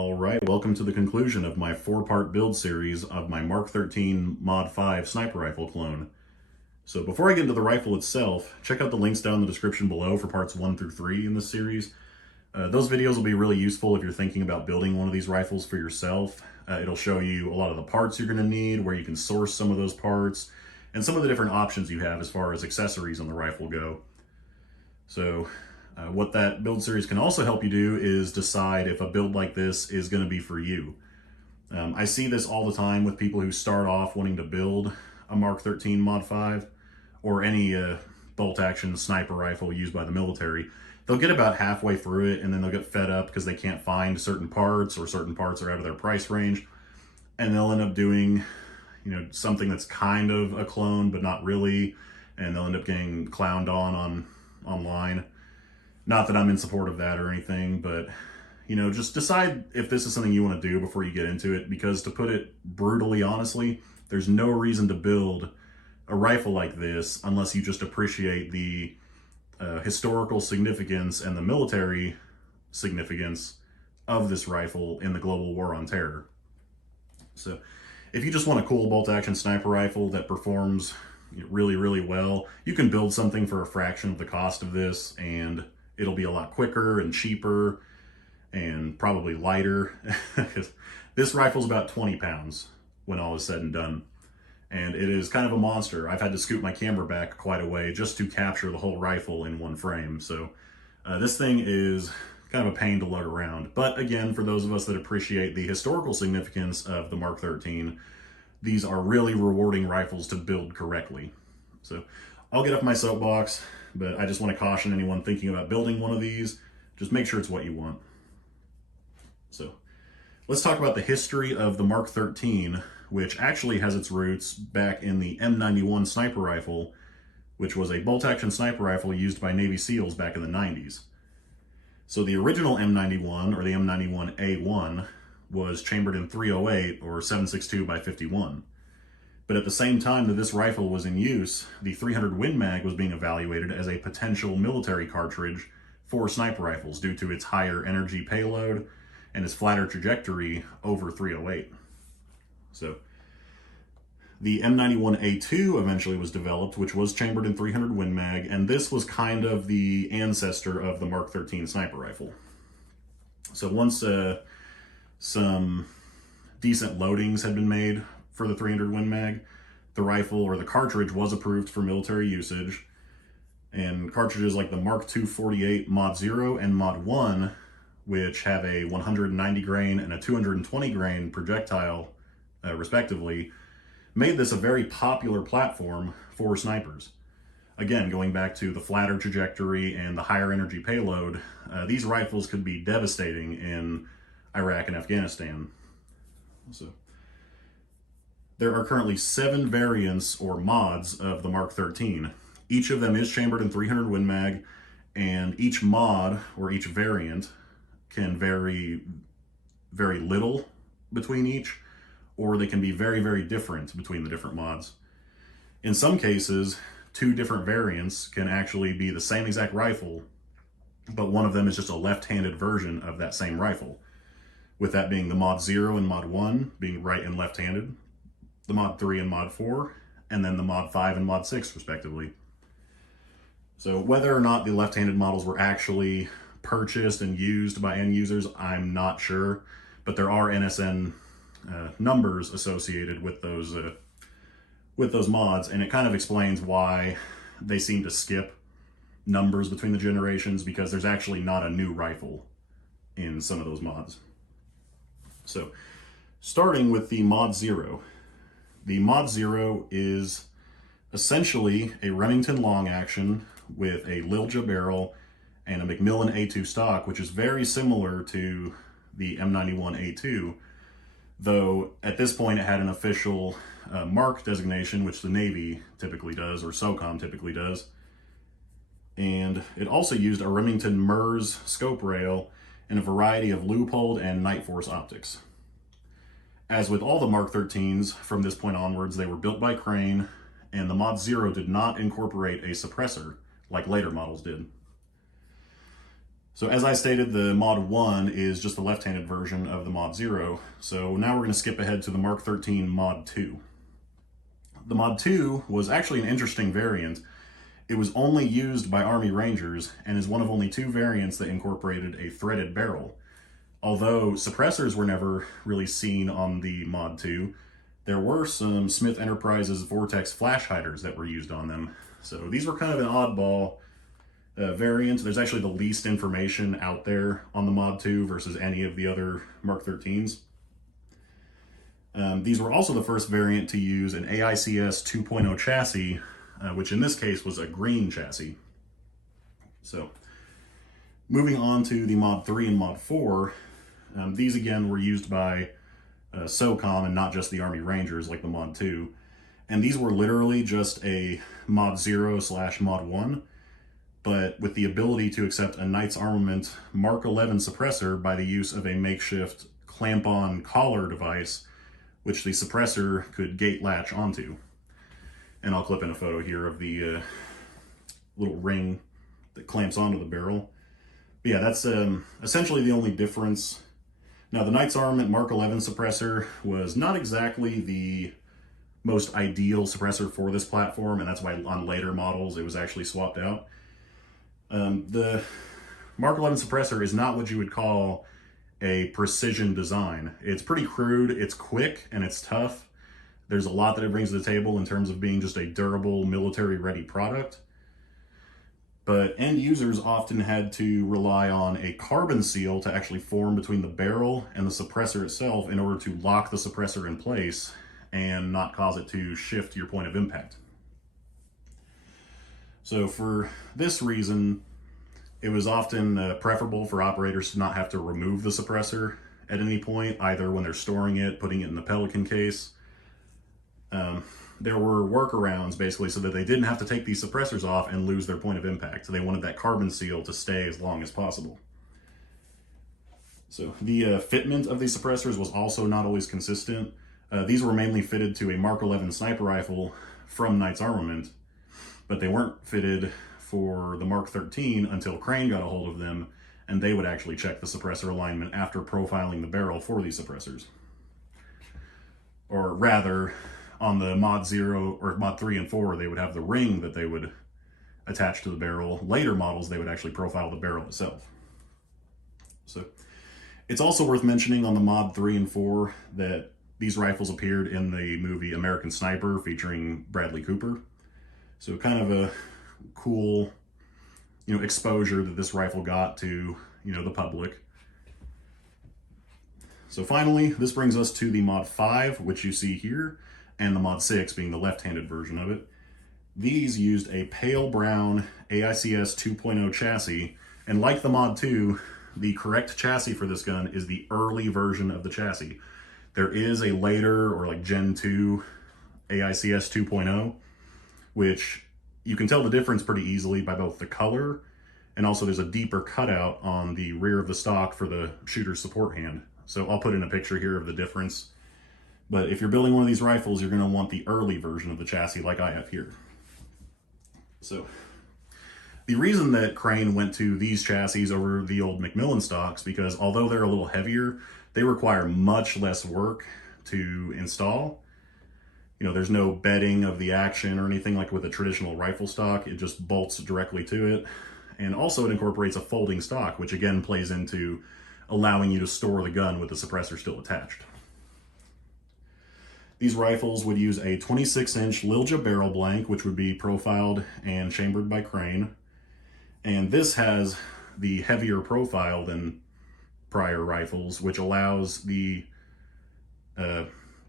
All right, welcome to the conclusion of my 4-part build series of my Mark 13 Mod 5 sniper rifle clone. So before I get into the rifle itself, check out the links down in the description below for parts 1 through 3 in this series. Those videos will be really useful if you're thinking about building one of these rifles for yourself. It'll show you a lot of the parts you're going to need, where you can source some of those parts, and some of the different options you have as far as accessories on the rifle go. So what that build series can also help you do is decide if a build like this is going to be for you. I see this all the time with people who start off wanting to build a Mark 13 Mod 5 or any bolt-action sniper rifle used by the military. They'll get about halfway through it and then they'll get fed up because they can't find certain parts, or certain parts are out of their price range, and they'll end up doing, something that's kind of a clone but not really, and they'll end up getting clowned on online. Not that I'm in support of that or anything, but just decide if this is something you want to do before you get into it, because to put it brutally honestly, there's no reason to build a rifle like this unless you just appreciate the historical significance and the military significance of this rifle in the global war on terror. So if you just want a cool bolt-action sniper rifle that performs really, really well, you can build something for a fraction of the cost of this, and it'll be a lot quicker and cheaper and probably lighter. This rifle's about 20 pounds when all is said and done. And it is kind of a monster. I've had to scoot my camera back quite a way just to capture the whole rifle in one frame. So this thing is kind of a pain to lug around. But again, for those of us that appreciate the historical significance of the Mark 13, these are really rewarding rifles to build correctly. So I'll get off my soapbox, but I just want to caution anyone thinking about building one of these, just make sure it's what you want. So let's talk about the history of the Mark 13, which actually has its roots back in the M91 sniper rifle, which was a bolt-action sniper rifle used by Navy SEALs back in the 90s. So the original M91, or the M91A1, was chambered in .308 or 7.62 by 51. But at the same time that this rifle was in use, the 300 Win Mag was being evaluated as a potential military cartridge for sniper rifles due to its higher energy payload and its flatter trajectory over .308. So the M91A2 eventually was developed, which was chambered in 300 Win Mag, and this was kind of the ancestor of the Mark 13 sniper rifle. So once some decent loadings had been made for the 300 Win Mag, the rifle, or the cartridge, was approved for military usage, and cartridges like the Mark 248 Mod 0 and Mod 1, which have a 190 grain and a 220 grain projectile respectively, made this a very popular platform for snipers. Again, going back to the flatter trajectory and the higher energy payload, these rifles could be devastating in Iraq and Afghanistan. So there are currently 7 variants or mods of the Mark 13. Each of them is chambered in 300 Win Mag, and each mod or each variant can vary very little between each, or they can be very, very different between the different mods. In some cases, 2 different variants can actually be the same exact rifle, but one of them is just a left-handed version of that same rifle, with that being the Mod 0 and Mod 1 being right and left-handed, the Mod 3 and Mod 4, and then the Mod 5 and Mod 6 respectively. So whether or not the left-handed models were actually purchased and used by end users, I'm not sure, but there are NSN numbers associated with those mods, and it kind of explains why they seem to skip numbers between the generations, because there's actually not a new rifle in some of those mods. So starting with the Mod 0. The Mod 0 is essentially a Remington long action with a Lilja barrel and a Macmillan A2 stock, which is very similar to the M91A2, though at this point it had an official mark designation, which the Navy typically does, or SOCOM typically does. And it also used a Remington MIRS scope rail and a variety of Leupold and Night Force optics. As with all the Mark 13s from this point onwards, they were built by Crane, and the Mod 0 did not incorporate a suppressor like later models did. So as I stated, the Mod 1 is just the left-handed version of the Mod 0. So now we're going to skip ahead to the Mark 13 Mod 2. The Mod 2 was actually an interesting variant. It was only used by Army Rangers and is one of only 2 variants that incorporated a threaded barrel. Although suppressors were never really seen on the Mod 2, there were some Smith Enterprises Vortex flash hiders that were used on them. So these were kind of an oddball variant. There's actually the least information out there on the Mod 2 versus any of the other Mark 13s. These were also the first variant to use an AICS 2.0 chassis, which in this case was a green chassis. So moving on to the Mod 3 and Mod 4, these again were used by SOCOM and not just the Army Rangers like the Mod 2. And these were literally just a Mod 0/Mod 1, but with the ability to accept a Knights Armament Mark 11 suppressor by the use of a makeshift clamp-on collar device, which the suppressor could gate latch onto. And I'll clip in a photo here of the little ring that clamps onto the barrel. But yeah, that's essentially the only difference. Now, the Knights Armament Mark 11 suppressor was not exactly the most ideal suppressor for this platform, and that's why on later models it was actually swapped out. The Mark 11 suppressor is not what you would call a precision design. It's pretty crude, it's quick, and it's tough. There's a lot that it brings to the table in terms of being just a durable, military-ready product. But end users often had to rely on a carbon seal to actually form between the barrel and the suppressor itself in order to lock the suppressor in place and not cause it to shift your point of impact. So for this reason, it was often preferable for operators to not have to remove the suppressor at any point, either when they're storing it, putting it in the Pelican case. There were workarounds basically so that they didn't have to take these suppressors off and lose their point of impact. So they wanted that carbon seal to stay as long as possible. So the fitment of these suppressors was also not always consistent. These were mainly fitted to a Mark 11 sniper rifle from Knights Armament, but they weren't fitted for the Mark 13 until Crane got a hold of them, and they would actually check the suppressor alignment after profiling the barrel for these suppressors. Or rather, on the Mod 0 or Mod 3 and 4, they would have the ring that they would attach to the barrel. Later models, they would actually profile the barrel itself. So it's also worth mentioning on the Mod 3 and 4 that these rifles appeared in the movie American Sniper featuring Bradley Cooper. So kind of a cool, exposure that this rifle got to, the public. So finally, this brings us to the Mod 5, which you see here, and the Mod 6 being the left-handed version of it. These used a pale brown AICS 2.0 chassis, and like the Mod 2, the correct chassis for this gun is the early version of the chassis. There is a later, or like Gen 2 AICS 2.0, which you can tell the difference pretty easily by both the color, and also there's a deeper cutout on the rear of the stock for the shooter's support hand. So I'll put in a picture here of the difference. But if you're building one of these rifles, you're going to want the early version of the chassis like I have here. So the reason that Crane went to these chassis over the old Macmillan stocks, because although they're a little heavier, they require much less work to install. There's no bedding of the action or anything like with a traditional rifle stock. It just bolts directly to it. And also it incorporates a folding stock, which again plays into allowing you to store the gun with the suppressor still attached. These rifles would use a 26-inch Lilja barrel blank, which would be profiled and chambered by Crane. And this has the heavier profile than prior rifles, which allows the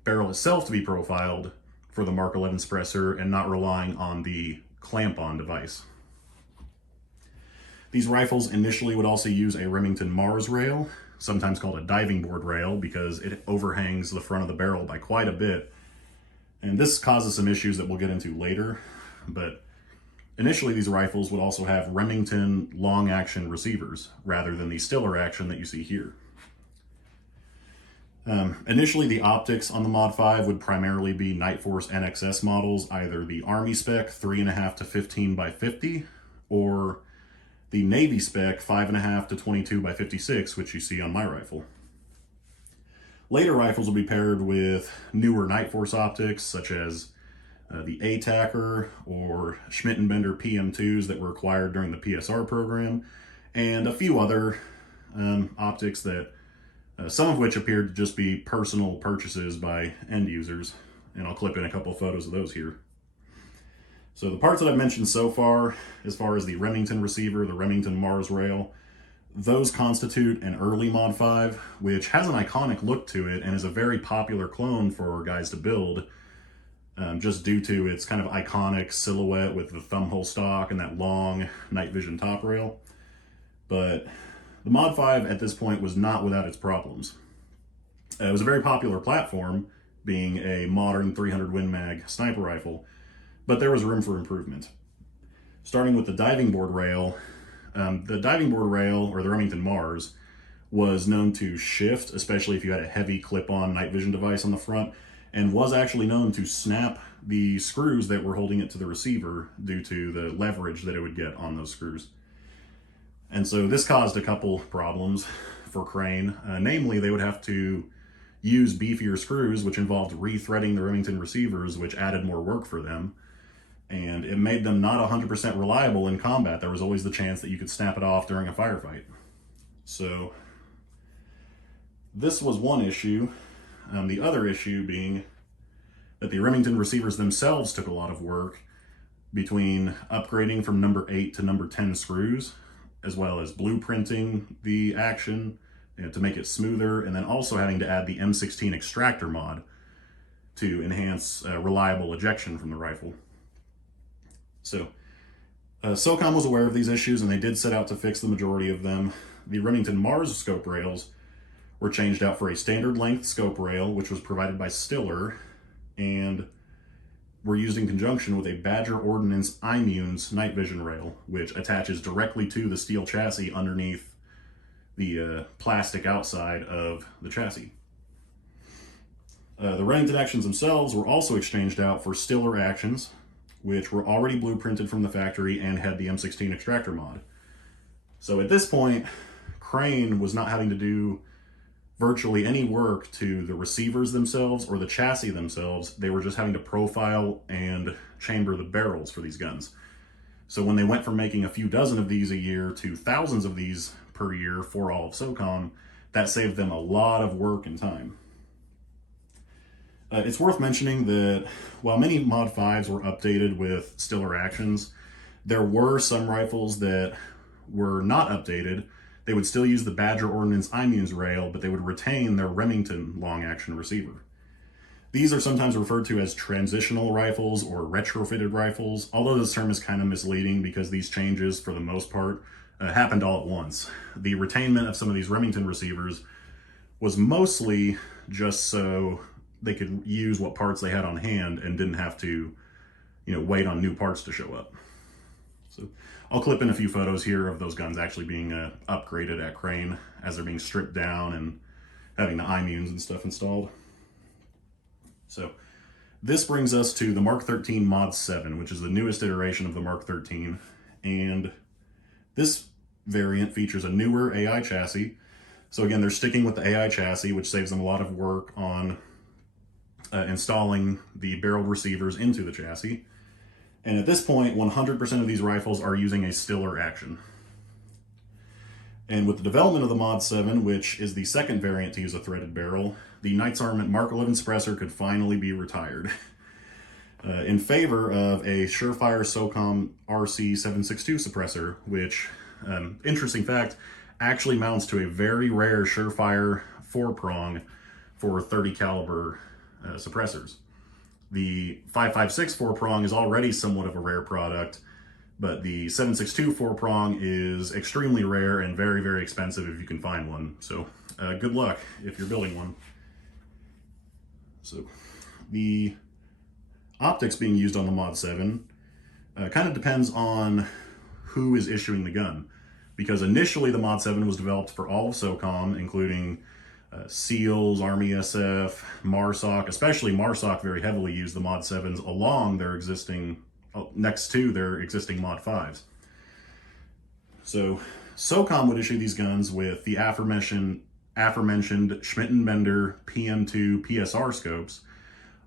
barrel itself to be profiled for the Mark 11 suppressor and not relying on the clamp-on device. These rifles initially would also use a Remington MIRS rail, sometimes called a diving board rail, because it overhangs the front of the barrel by quite a bit. And this causes some issues that we'll get into later, but initially these rifles would also have Remington long-action receivers rather than the Stiller action that you see here. Initially, the optics on the Mod 5 would primarily be Nightforce NXS models, either the Army Spec 3.5 to 15 by 50 or the Navy spec 5.5 to 22 by 56, which you see on my rifle. Later rifles will be paired with newer Night Force optics, such as the ATACR or Schmidt & Bender PM2s that were acquired during the PSR program, and a few other optics that some of which appeared to just be personal purchases by end users, and I'll clip in a couple of photos of those here. So the parts that I've mentioned so far, as far as the Remington receiver, the Remington MIRS rail, those constitute an early Mod 5, which has an iconic look to it and is a very popular clone for guys to build, just due to its kind of iconic silhouette with the thumbhole stock and that long night vision top rail. But the Mod 5 at this point was not without its problems. It was a very popular platform, being a modern 300 Win Mag sniper rifle, but there was room for improvement. Starting with the diving board rail, the diving board rail, or the Remington MIRS, was known to shift, especially if you had a heavy clip-on night vision device on the front, and was actually known to snap the screws that were holding it to the receiver due to the leverage that it would get on those screws. And so this caused a couple problems for Crane. Namely, they would have to use beefier screws, which involved rethreading the Remington receivers, which added more work for them. And it made them not 100% reliable in combat. There was always the chance that you could snap it off during a firefight. So this was one issue. The other issue being that the Remington receivers themselves took a lot of work between upgrading from number 8 to number 10 screws, as well as blueprinting the action to make it smoother, and then also having to add the M16 extractor mod to enhance reliable ejection from the rifle. So SOCOM was aware of these issues, and they did set out to fix the majority of them. The Remington MIRS scope rails were changed out for a standard length scope rail, which was provided by Stiller, and were used in conjunction with a Badger Ordnance Immunes night vision rail, which attaches directly to the steel chassis underneath the plastic outside of the chassis. The Remington actions themselves were also exchanged out for Stiller actions, which were already blueprinted from the factory and had the M16 extractor mod. So at this point, Crane was not having to do virtually any work to the receivers themselves or the chassis themselves. They were just having to profile and chamber the barrels for these guns. So when they went from making a few dozen of these a year to thousands of these per year for all of SOCOM, that saved them a lot of work and time. It's worth mentioning that while many Mod 5s were updated with Stiller actions, there were some rifles that were not updated. They would still use the Badger Ordnance Immunes rail, but they would retain their Remington long-action receiver. These are sometimes referred to as transitional rifles or retrofitted rifles, although this term is kind of misleading because these changes, for the most part, happened all at once. The retainment of some of these Remington receivers was mostly just so they could use what parts they had on hand and didn't have to, wait on new parts to show up. So I'll clip in a few photos here of those guns actually being upgraded at Crane as they're being stripped down and having the immunes and stuff installed. So this brings us to the Mark 13 Mod 7, which is the newest iteration of the Mark 13. And this variant features a newer AI chassis. So again, they're sticking with the AI chassis, which saves them a lot of work on installing the barreled receivers into the chassis. And at this point, 100% of these rifles are using a Stiller action. And with the development of the Mod 7, which is the second variant to use a threaded barrel, the Knights Armament Mark 11 suppressor could finally be retired in favor of a Surefire SOCOM RC762 suppressor, which, interesting fact, actually mounts to a very rare Surefire 4-prong for 30 caliber suppressors. The 5.56 4-prong is already somewhat of a rare product, but the 7.62 4-prong is extremely rare and very, very expensive if you can find one. So good luck if you're building one. So the optics being used on the Mod 7 kind of depends on who is issuing the gun, because initially the Mod 7 was developed for all of SOCOM, including SEALs, Army SF, MARSOC, especially MARSOC very heavily used the Mod 7s along their existing, next to their existing Mod 5s. So SOCOM would issue these guns with the aforementioned Schmidt-Bender PM2 PSR scopes,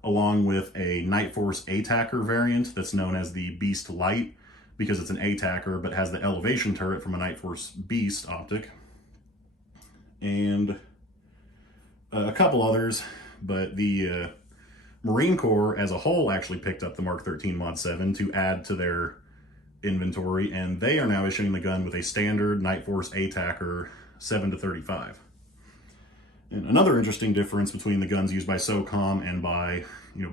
along with a Nightforce ATACR variant that's known as the Beast Light, because it's an ATACR but has the elevation turret from a Nightforce Beast optic, and a couple others. But the Marine Corps as a whole actually picked up the Mark 13 Mod 7 to add to their inventory, and they are now issuing the gun with a standard Nightforce ATACR 7-35. And another interesting difference between the guns used by SOCOM and by,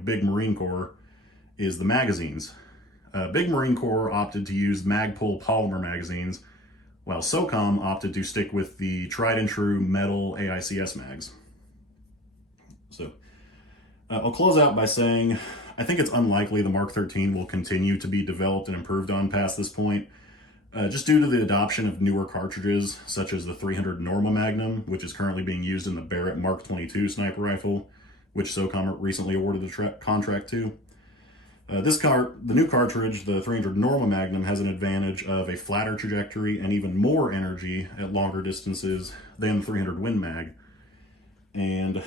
Big Marine Corps is the magazines. Big Marine Corps opted to use Magpul polymer magazines, while SOCOM opted to stick with the tried and true metal AICS mags. So I'll close out by saying I think it's unlikely the Mark 13 will continue to be developed and improved on past this point, just due to the adoption of newer cartridges, such as the 300 Norma Magnum, which is currently being used in the Barrett Mark 22 sniper rifle, which SOCOM recently awarded the contract to. The new cartridge, the 300 Norma Magnum, has an advantage of a flatter trajectory and even more energy at longer distances than the 300 Win Mag. And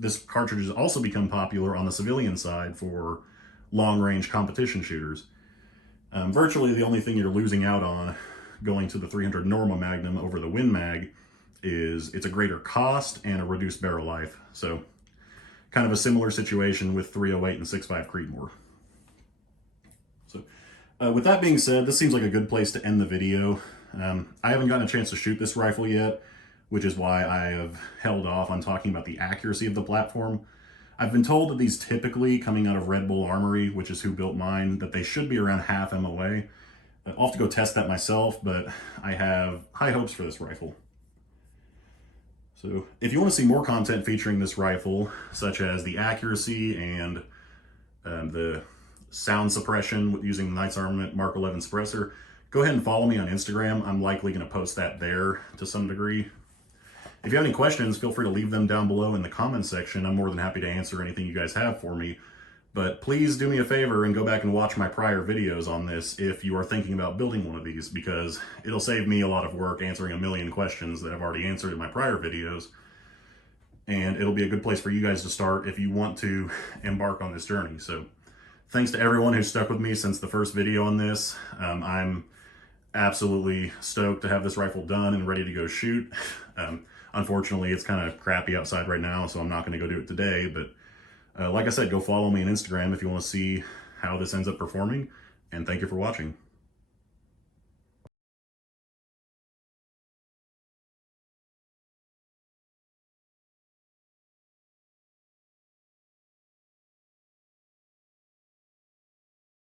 this cartridge has also become popular on the civilian side for long-range competition shooters. Virtually the only thing you're losing out on going to the 300 Norma Magnum over the Win Mag is it's a greater cost and a reduced barrel life. So kind of a similar situation with 308 and 6.5 Creedmoor. So with that being said, this seems like a good place to end the video. I haven't gotten a chance to shoot this rifle yet, which is why I have held off on talking about the accuracy of the platform. I've been told that these typically, coming out of Red Bull Armory, which is who built mine, that they should be around half MOA. I'll have to go test that myself, but I have high hopes for this rifle. So if you want to see more content featuring this rifle, such as the accuracy and the sound suppression using the Knights Armament Mark 11 suppressor, go ahead and follow me on Instagram. I'm likely going to post that there to some degree. If you have any questions, feel free to leave them down below in the comments section. I'm more than happy to answer anything you guys have for me. But please do me a favor and go back and watch my prior videos on this if you are thinking about building one of these, because it'll save me a lot of work answering a million questions that I've already answered in my prior videos. And it'll be a good place for you guys to start if you want to embark on this journey. So thanks to everyone who stuck with me since the first video on this. I'm absolutely stoked to have this rifle done and ready to go shoot. Unfortunately, it's kind of crappy outside right now, so I'm not going to go do it today. But like I said, go follow me on Instagram if you want to see how this ends up performing. And thank you for watching.